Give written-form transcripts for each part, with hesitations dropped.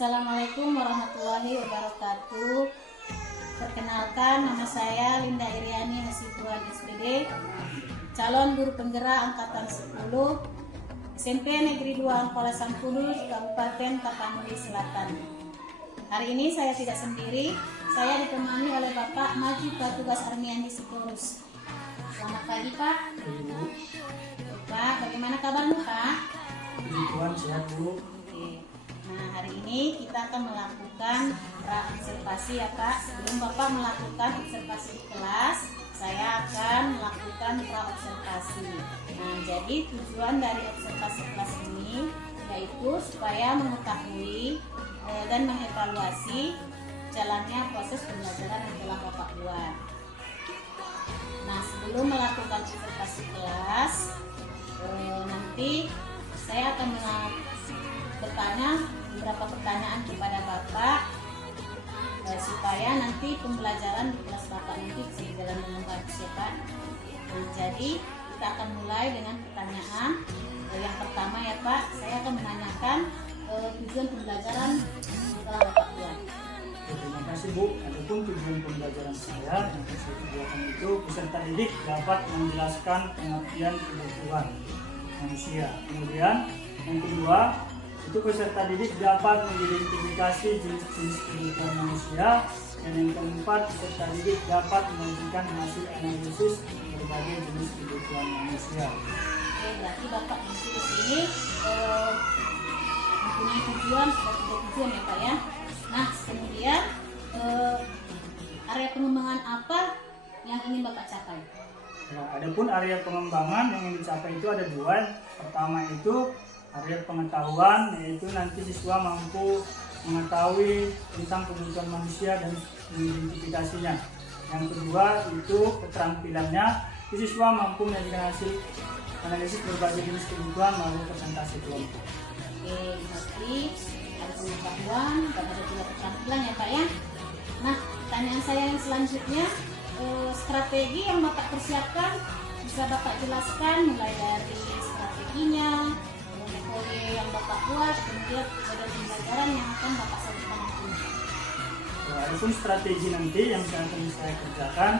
Assalamualaikum warahmatullahi wabarakatuh. Perkenalkan, nama saya Linda Iriani Hasibuan SPD, calon guru penggerak angkatan 10 SMP Negeri 2 Angkola Sampulu, Kabupaten Tapanuli Selatan. Hari ini saya tidak sendiri, saya ditemani oleh Bapak Maju Petugas Armiandi Sitorus. Selamat pagi Pak. Pak, bagaimana kabarnya Pak? Puji Tuhan, sehat Bu. Oke. Nah, hari ini kita akan melakukan observasi ya Pak. Sebelum Bapak melakukan observasi di kelas, saya akan melakukan pra-observasi. Nah, jadi tujuan dari observasi kelas ini yaitu supaya mengetahui dan mengevaluasi jalannya proses pembelajaran yang telah Bapak buat. Nah, sebelum melakukan observasi kelas, nanti saya akan bertanya beberapa pertanyaan kepada Bapak supaya nanti pembelajaran di kelas Bapak nanti bisa berjalan dengan bagus ya Pak. Nah, jadi kita akan mulai dengan pertanyaan yang pertama ya Pak. Saya akan menanyakan tujuan pembelajaran setelah Bapak buat. Terima kasih Bu. Adapun tujuan pembelajaran saya yang saya buatkan itu peserta didik dapat menjelaskan pengertian kebutuhan manusia. Kemudian yang kedua itu peserta didik dapat mengidentifikasi jenis-jenis kebutuhan manusia, dan yang keempat peserta didik dapat memberikan hasil analisis berbagai jenis kebutuhan manusia. Oke, berarti Bapak nanti di sini mempunyai tujuan, ada 3 tujuan ya Pak ya. Nah, kemudian area pengembangan apa yang ingin Bapak capai? Nah, adapun area pengembangan yang ingin dicapai itu ada 2. Pertama itu area pengetahuan, yaitu nanti siswa mampu mengetahui tentang kebutuhan manusia dan mengidentifikasinya. Yang kedua itu keterampilannya, siswa mampu menyajikan hasil analisis berbagai jenis kebutuhan melalui presentasi kelompok. Oke, berarti ada pengetahuan dan ada juga keterampilan ya Pak ya. Nah, pertanyaan saya yang selanjutnya, strategi yang Bapak persiapkan bisa Bapak jelaskan mulai dari strateginya, metode yang Bapak buat, kemudian metode pembelajaran yang akan Bapak sajikan nanti. Adapun strategi nanti yang akan saya kerjakan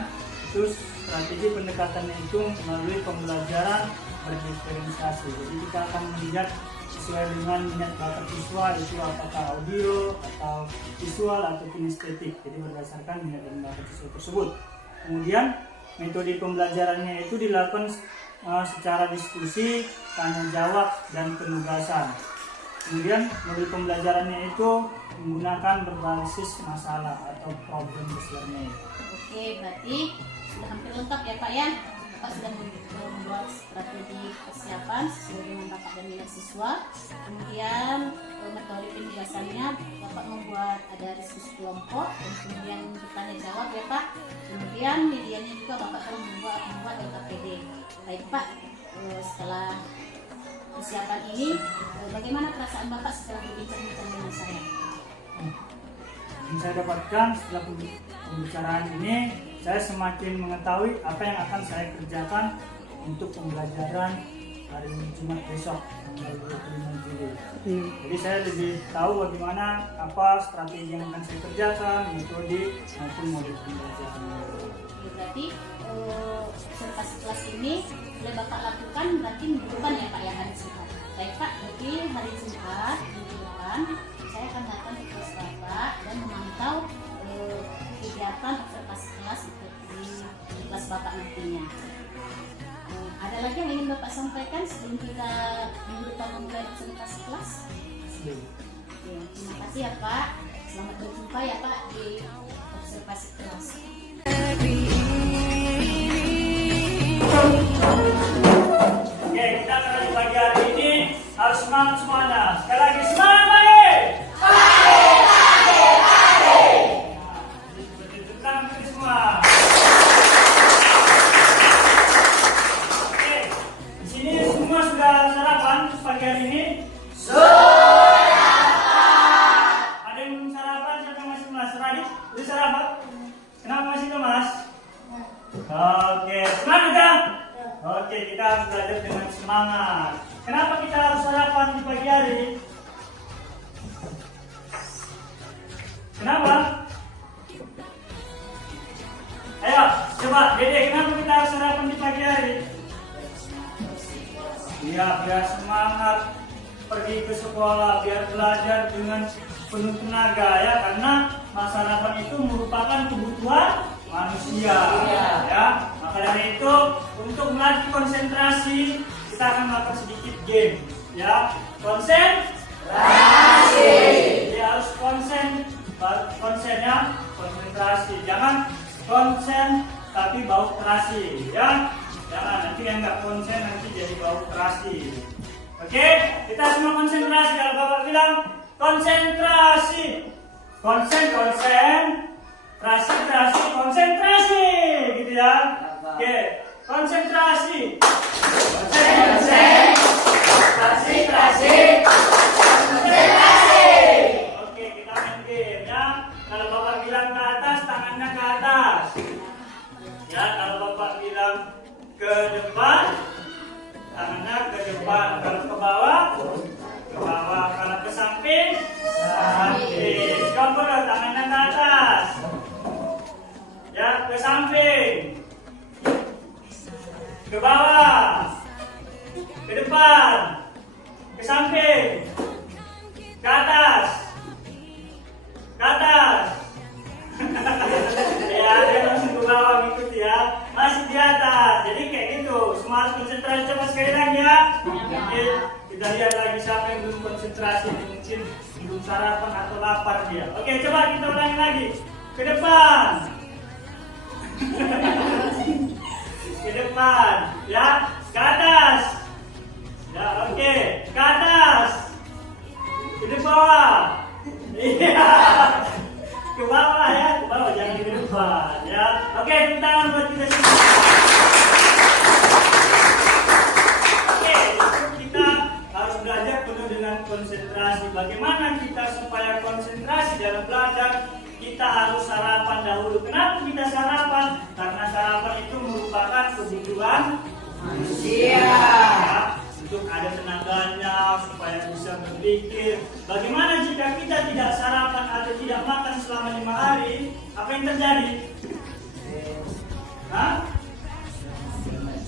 itu strategi pendekatannya itu melalui pembelajaran berdiferensiasi. Jadi kita akan melihat sesuai dengan minat bakat siswa, itu apakah audio atau visual atau kinestetik. Jadi berdasarkan minat dan bakat siswa tersebut. Kemudian metode pembelajarannya itu dilakukan secara diskusi, tanya jawab, dan penugasan. Kemudian modul pembelajarannya itu menggunakan berbasis masalah atau problem learning. Oke, berarti sudah hampir lengkap ya Pak ya. Bapak sudah membuat strategi persiapan sesuai dengan bakat dan minat siswa. Kemudian metode penugasannya Bapak membuat ada diskusi kelompok, dan kemudian bertanya jawab ya Pak. Kemudian medianya juga Bapak telah membuat LKPD. Baik Pak, setelah persiapan ini, bagaimana perasaan Bapak setelah berbincang-bincang dengan saya? Yang saya dapatkan setelah pembicaraan ini, saya semakin mengetahui apa yang akan saya kerjakan untuk pembelajaran hari Jumat besok, tanggal 25 Juli. Jadi saya lebih tahu bagaimana apa strategi yang akan saya kerjakan, metode maupun modul pembelajaran. Berarti observasi kelas ini boleh Bapak lakukan berarti minggu depan ya Pak ya, hari Jumat. Baik Pak, berarti hari Jumat minggu depan saya akan datang ke kelas Bapak dan memantau kegiatan observasi kelas di kelas Bapak nantinya. Ada lagi yang ingin Bapak sampaikan sebelum kita minggu depan memulai observasi kelas? Oke, terima kasih ya Pak. Selamat berjumpa ya Pak di observasi kelas. Oke, kita akan di pagi hari ini harus semangat semuanya. Sekali lagi semangat baik. Tentang semua. Oke, di sini semua sudah sarapan pagi hari ini. Ada yang belum sarapan? Siapa yang masih lemas? Radit, udah sarapan? Kenapa masih lemas? Oke, semangat ya. Oke, kita harus belajar dengan semangat. Kenapa kita harus sarapan di pagi hari? Kenapa? Ayo, coba Dede, kenapa kita harus sarapan di pagi hari? Iya, biar semangat pergi ke sekolah, biar belajar dengan penuh tenaga ya, karena sarapan itu merupakan kebutuhan manusia ya. Maka dari itu, untuk melatih konsentrasi, kita akan melakukan sedikit game ya. Konsentrasi. Dia harus konsen ya, konsentrasi. Jangan konsen tapi bau terasi ya. Jangan, nanti yang nggak konsen nanti jadi bau terasi. Oke, kita semua konsentrasi. Kalau Bapak bilang konsentrasi, konsentrasi gitu ya. Oke, konsentrasi. Oke, kita main game ya. Kalau Bapak bilang ke atas, tangannya ke atas. Ya, kalau Bapak bilang ke depan, tangannya ke depan. Kalau ke bawah, ke bawah. Kalau ke samping, samping. Coba dong, tangannya ke atas. Ya, ke samping, ke bawah, ke depan, ke samping, ke atas, ke atas. Ya, dia langsung ke bawah ngikut ya. Masih di atas. Jadi kayak gitu. Semua harus konsentrasi. Coba sekali lagi ya. Oke, kita lihat lagi siapa yang belum konsentrasi. Mungkin belum sarapan atau lapar dia. Oke, coba kita ulangi lagi. Ke depan. Ke depan. Ya, ke atas. Ya, oke. Ke atas. Ke bawah. Iya. Ke bawah ya, ke bawah, jangan ke depan ya. Oke, tepuk tangan buat kita semua. Oke, kita harus belajar penuh dengan konsentrasi. Bagaimana kita supaya konsentrasi dalam belajar? Kita harus sarapan dahulu. Kenapa kita sarapan? Karena sarapan itu merupakan kebutuhan manusia. Ya, untuk ada tenaganya supaya bisa berpikir. Bagaimana jika kita tidak sarapan atau tidak makan selama 5 hari? Apa yang terjadi? Hah?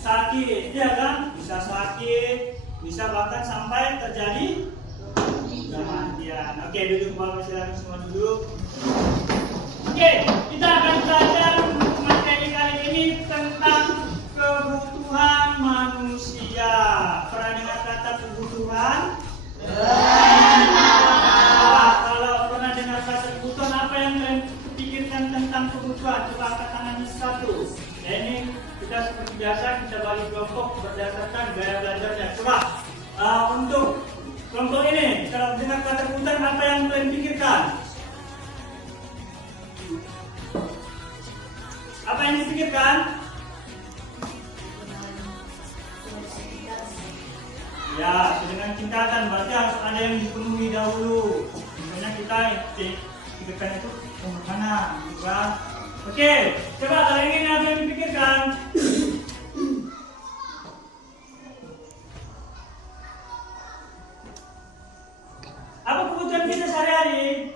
Sakit, ya kan? Bisa sakit, bisa bahkan sampai terjadi kematian. Oke, duduk Bapak, silakan semua duduk. Oke, kita akan belajar materi kali ini tentang kebutuhan manusia. Pernah dengar kata kebutuhan? Kalau pernah dengar kata kebutuhan, apa yang kalian pikirkan tentang kebutuhan? Coba angkat tangan satu. Ya, ini kita seperti biasa, kita bagi kelompok berdasarkan gaya belajarnya. Coba untuk kelompok ini, kalau dengar kata kebutuhan, apa yang kalian pikirkan? Apa yang dipikirkan? Ya, dengan tingkatan berarti harus ada yang dipenuhi dahulu. Misalnya kita pikirkan itu makanan, juga. Oke, coba kalau ini apa yang dipikirkan? Apa kebutuhan kita sehari-hari?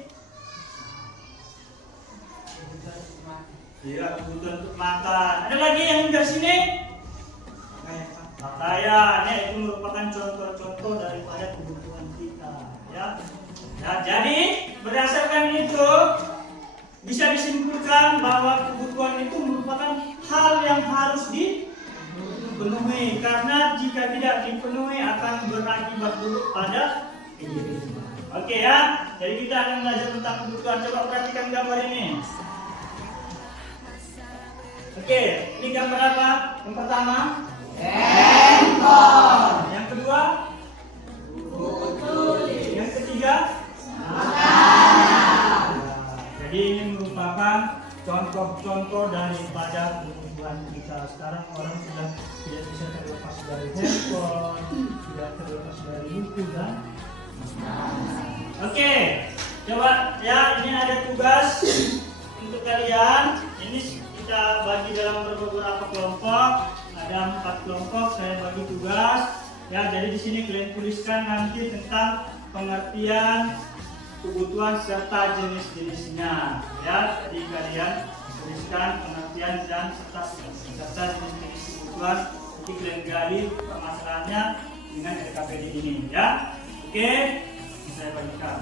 Iya, kebutuhan untuk makan. Ada lagi yang dari sini? Pakaian, ya, itu merupakan contoh-contoh daripada kebutuhan kita, ya. Nah, jadi berdasarkan itu bisa disimpulkan bahwa kebutuhan itu merupakan hal yang harus dipenuhi, karena jika tidak dipenuhi akan berakibat buruk pada diri. Oke ya, jadi kita akan belajar tentang kebutuhan. Coba perhatikan gambar ini. Oke, ini gambar apa? Yang pertama, handphone. Yang kedua, buku tulis. Yang ketiga, makanan. Jadi ini merupakan contoh-contoh daripada kebutuhan kita. Sekarang orang sudah tidak bisa terlepas dari handphone, tidak terlepas dari buku dan Oke, coba ya, ini ada tugas untuk kalian. Ini kita bagi dalam beberapa kelompok. Ada 4 kelompok, saya bagi tugas. Ya, jadi di sini kalian tuliskan nanti tentang pengertian kebutuhan serta jenis-jenisnya. Ya, jadi kalian tuliskan pengertian dan serta jenis-jenis kebutuhan. Jadi kalian gali permasalahannya dengan RKPD ini, ya. Oke, saya bagikan.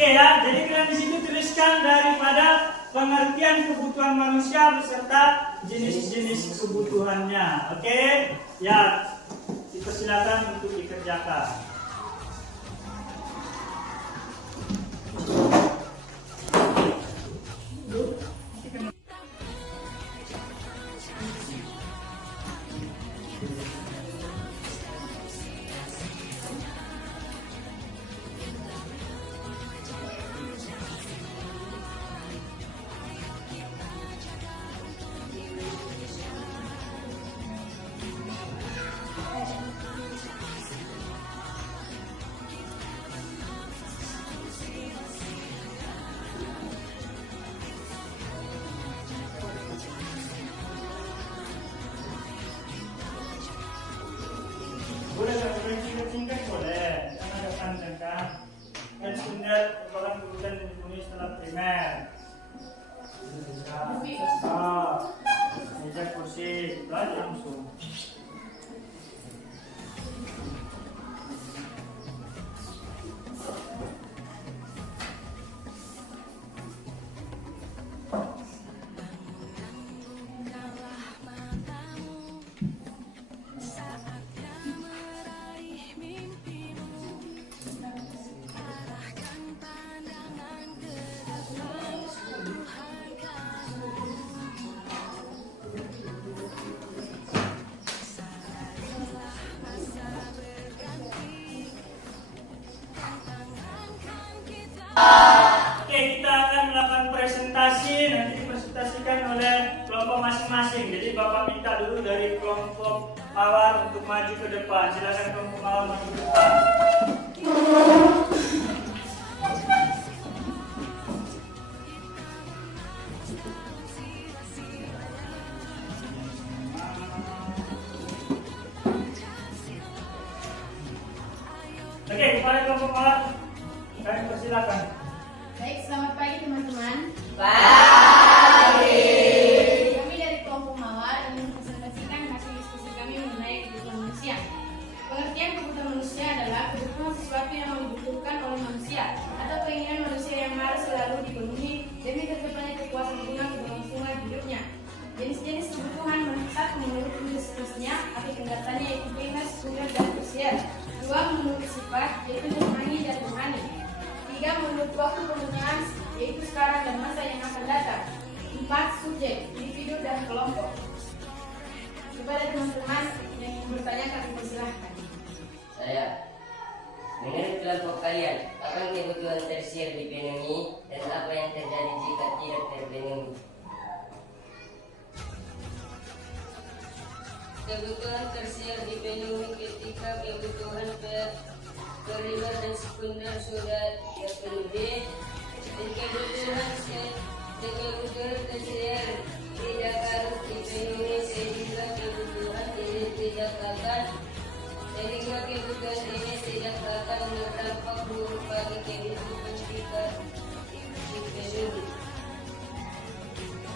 Oke ya, jadi kalian di sini tuliskan daripada pengertian kebutuhan manusia beserta jenis-jenis kebutuhannya. Oke, ya, dipersilakan untuk dikerjakan. Boleh nggak singkat boleh, jangan ada panjang kan. Dan sekunder merupakan kebutuhan yang dipenuhi setelah primer. Meja kursi, itu aja langsung. Oke, kita akan melakukan presentasi, nanti dipresentasikan oleh kelompok masing-masing. Jadi Bapak minta dulu dari kelompok Mawar untuk maju ke depan. Silakan kelompok Mawar maju ke depan. Oke, kepada kelompok Mawar, kami persilakan. Baik, selamat pagi teman-teman. Pagi. Kami dari kelompok Mawar ingin mempresentasikan hasil diskusi kami mengenai kebutuhan manusia. Pengertian kebutuhan manusia adalah kebutuhan sesuatu yang dibutuhkan oleh manusia atau keinginan manusia yang harus selalu dipenuhi demi tercapainya kepuasan guna keberlangsungan hidupnya. Jenis-jenis kebutuhan menurut industrisnya atau tingkatannya yaitu primer, sekunder, dan tersier. 2. Menurut sifat yaitu jasmani dan rohani. 3. Menurut waktu penggunaan yaitu sekarang dan masa yang akan datang. 4. Subjek, individu dan kelompok. Kepada teman-teman yang ingin bertanya kami persilahkan. Saya. Menurut kelompok kalian, apa yang kebutuhan tersier dipenuhi dan apa yang terjadi jika tidak terpenuhi? Kebutuhan tersier dipenuhi ketika kebutuhan primer dan sekunder sudah terpenuhi dan kebutuhan tersier tidak harus dipenuhi sehingga kebutuhan ini tidak akan berdampak buruk bagi kehidupan kita dipenuhi.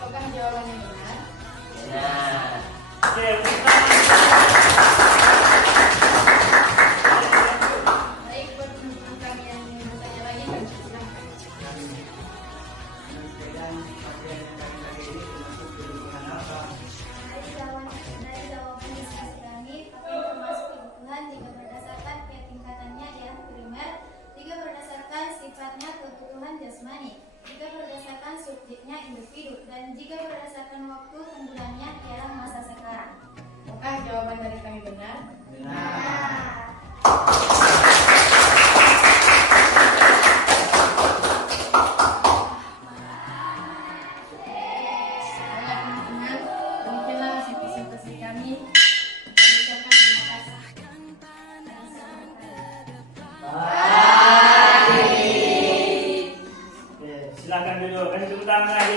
Apakah jawabannya benar? Benar. Oke, Baik, buat teman-teman kami yang ingin bertanya lagi kami persilahkan. Dari jawaban diskusi kami, pakai termasuk kebutuhan jika berdasarkan tingkatannya yang primer, jika berdasarkan sifatnya kebutuhan jasmani, jika berdasarkan subjeknya individu, dan jika berdasarkan waktu penggunaannya ialah masa sekarang. Apakah jawaban dari kami benar? Baiklah teman-teman, demikianlah hasil presentasi kami. Kami ucapkan terima kasih. duduk. Kasih tepuk tangan lagi.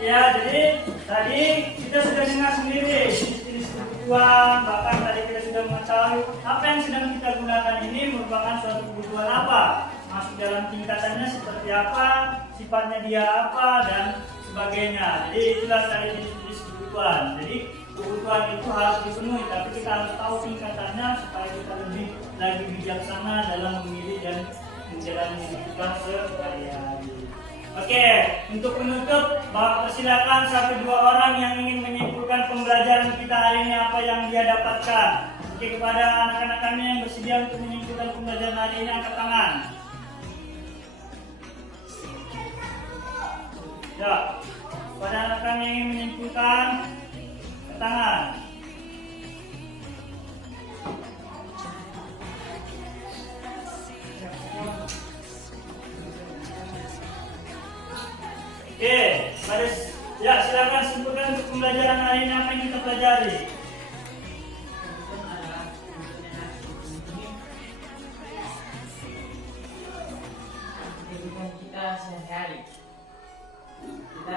Ya, jadi tadi kita sudah dengar sendiri jenis-jenis kebutuhan, bahkan tadi kita sudah mengetahui apa yang sedang kita gunakan ini merupakan suatu kebutuhan apa, masuk dalam tingkatannya seperti apa, sifatnya dia apa, dan sebagainya. Jadi itulah tadi jenis-jenis kebutuhan. Jadi kebutuhan itu harus dipenuhi, tapi kita harus tahu tingkatannya supaya kita lebih lagi bijaksana dalam memilih dan menjalani hidup kita sehari-hari. Oke, untuk penutup, Bapak persilakan 1-2 orang yang ingin menyimpulkan pembelajaran kita hari ini apa yang dia dapatkan. Oke, kepada anak-anak kami yang bersedia untuk menyimpulkan pembelajaran hari ini, angkat tangan. Ya, kepada anak kami yang ingin menyimpulkan, angkat tangan. Oke, ya silakan simpulkan untuk pembelajaran hari ini apa yang kita pelajari. Kehidupan kita sehari-hari. Kita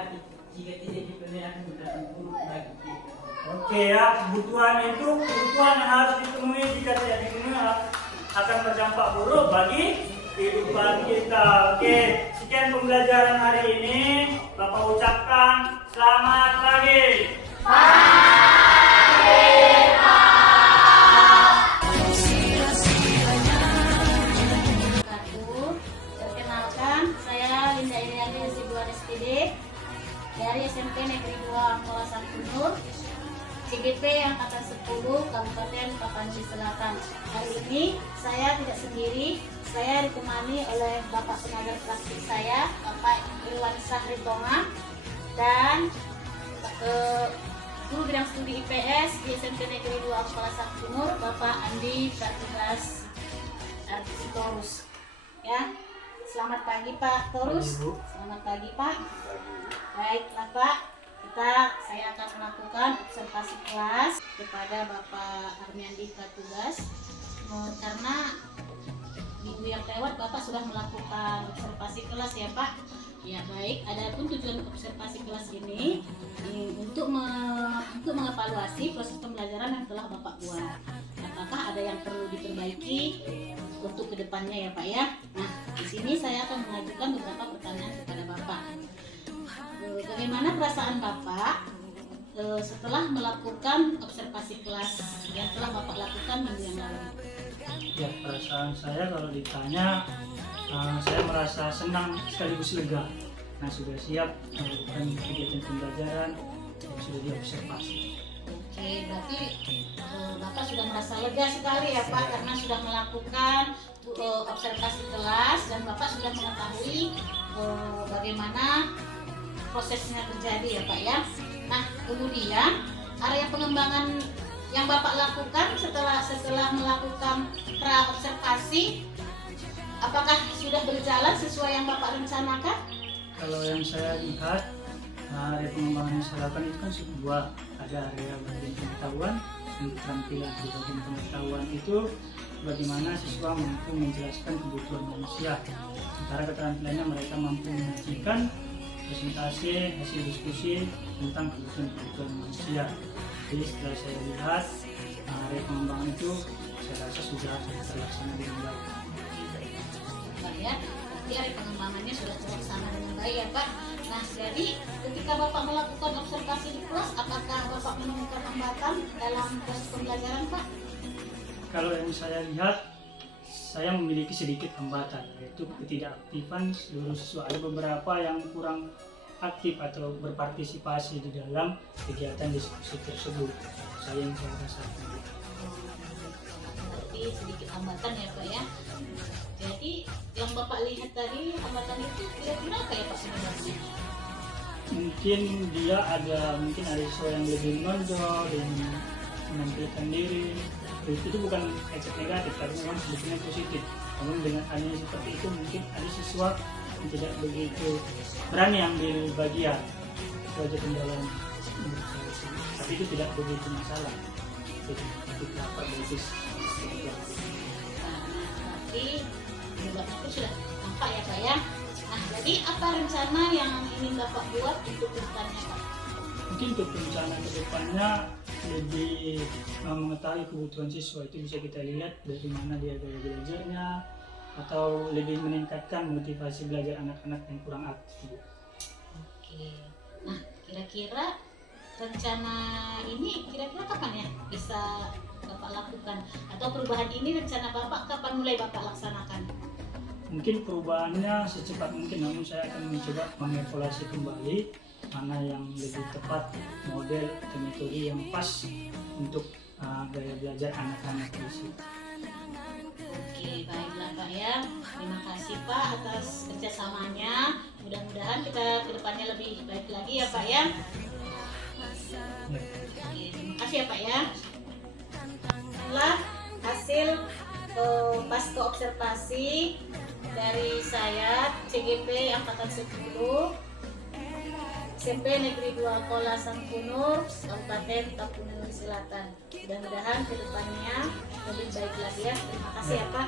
jika tidak dipenuhi akan berdampak buruk bagi kita. Oke ya, kebutuhan itu kebutuhan yang harus dipenuhi, jika tidak dipenuhi akan berdampak buruk bagi kehidupan kita. Oke, sekian pembelajaran hari ini. Bapak ucapkan selamat pagi. Perkenalkan, saya Linda Iriani Residuan SPD dari SMP Negeri 2 Ampala Sankunur, CGP Angkatan 10 Kabupaten Tapanuli Selatan. Hari ini saya tidak sendiri, saya ditemani oleh Bapak pengajar praktik saya, Bapak Irwan Sahritonga, dan Guru Bidang Studi IPS di SMP Negeri 2 Ampala Sankunur, Bapak Andi Katugas Artisitorus. Ya, selamat pagi Pak Torus. Selamat pagi Pak. Baiklah Pak, saya akan melakukan observasi kelas kepada Bapak Armiandi Katugas, karena minggu yang lewat Bapak sudah melakukan observasi kelas ya Pak. Ya baik, adapun tujuan observasi kelas ini untuk mengevaluasi proses pembelajaran yang telah Bapak buat. Apakah ada yang perlu diperbaiki untuk kedepannya ya Pak ya. Nah, di sini saya akan mengajukan beberapa pertanyaan kepada Bapak. Bagaimana perasaan Bapak setelah melakukan observasi kelas yang telah Bapak lakukan minggu yang lalu? Ya, perasaan saya kalau ditanya, saya merasa senang sekaligus lega. Nah, sudah siap melakukan kegiatan pembelajaran yang sudah diobservasi. Oke, berarti Bapak sudah merasa lega sekali ya Pak, karena sudah melakukan observasi kelas dan Bapak sudah mengetahui bagaimana prosesnya terjadi ya Pak ya. Nah, kemudian area pengembangan yang Bapak lakukan setelah melakukan pra-observasi, apakah sudah berjalan sesuai yang Bapak rencanakan? Kalau yang saya lihat, area pengembangan yang saya lakukan itu kan sebuah ada area bagian pengetahuan dan keterampilan. Di bagian pengetahuan itu bagaimana siswa mampu menjelaskan kebutuhan manusia. Sementara keterampilannya mereka mampu menyajikan presentasi hasil diskusi tentang kebutuhan manusia. Jadi setelah saya lihat area pengembangan itu, saya rasa sudah terlaksana dengan baik. Pak ya, jadi area pengembangannya sudah terlaksana dengan baik ya Pak. Nah, jadi ketika Bapak melakukan observasi di kelas, apakah Bapak menemukan hambatan dalam proses pembelajaran Pak? Kalau yang saya lihat, saya memiliki sedikit hambatan, yaitu ketidakaktifan seluruh siswa. Ada beberapa yang kurang aktif atau berpartisipasi di dalam kegiatan diskusi tersebut. Saya rasakan. Berarti sedikit hambatan ya Pak ya. Jadi yang Bapak lihat tadi hambatan itu kira-kira apa ya Pak sebenarnya? Mungkin ada siswa yang lebih menonjol dan menampilkan diri. Itu bukan efek negatif, tapi memang sebetulnya positif. Namun dengan adanya seperti itu, mungkin ada siswa yang tidak begitu berani ambil bagian. Itu aja kendalanya menurut saya. Tapi itu tidak begitu masalah. Jadi dapat bagus. Jadi penyebabnya itu sudah nampak ya Pak ya. Nah, jadi apa rencana yang ingin Bapak buat untuk kedepannya Pak? Mungkin untuk rencana kedepannya lebih mengetahui kebutuhan siswa itu bisa kita lihat dari mana dia gaya belajarnya, atau lebih meningkatkan motivasi belajar anak-anak yang kurang aktif. Oke. Nah, kira-kira rencana ini kira-kira kapan ya bisa Bapak lakukan? Atau perubahan ini rencana Bapak kapan mulai Bapak laksanakan? Mungkin perubahannya secepat mungkin, namun saya akan mencoba mengevaluasi kembali mana yang lebih tepat, model atau metode yang pas untuk gaya belajar anak-anak di sini. Oke, baiklah Pak ya. Terima kasih Pak atas kerjasamanya. Mudah-mudahan kita kedepannya lebih baik lagi ya Pak ya. Ya. Oke, terima kasih ya Pak ya. Inilah hasil pasca observasi dari saya CGP Angkatan 10 SMP Negeri 2 Kola Sangkunur, Kabupaten Tapanuli Selatan. Mudah-mudahan kedepannya lebih baik lagi ya. Terima kasih ya Pak.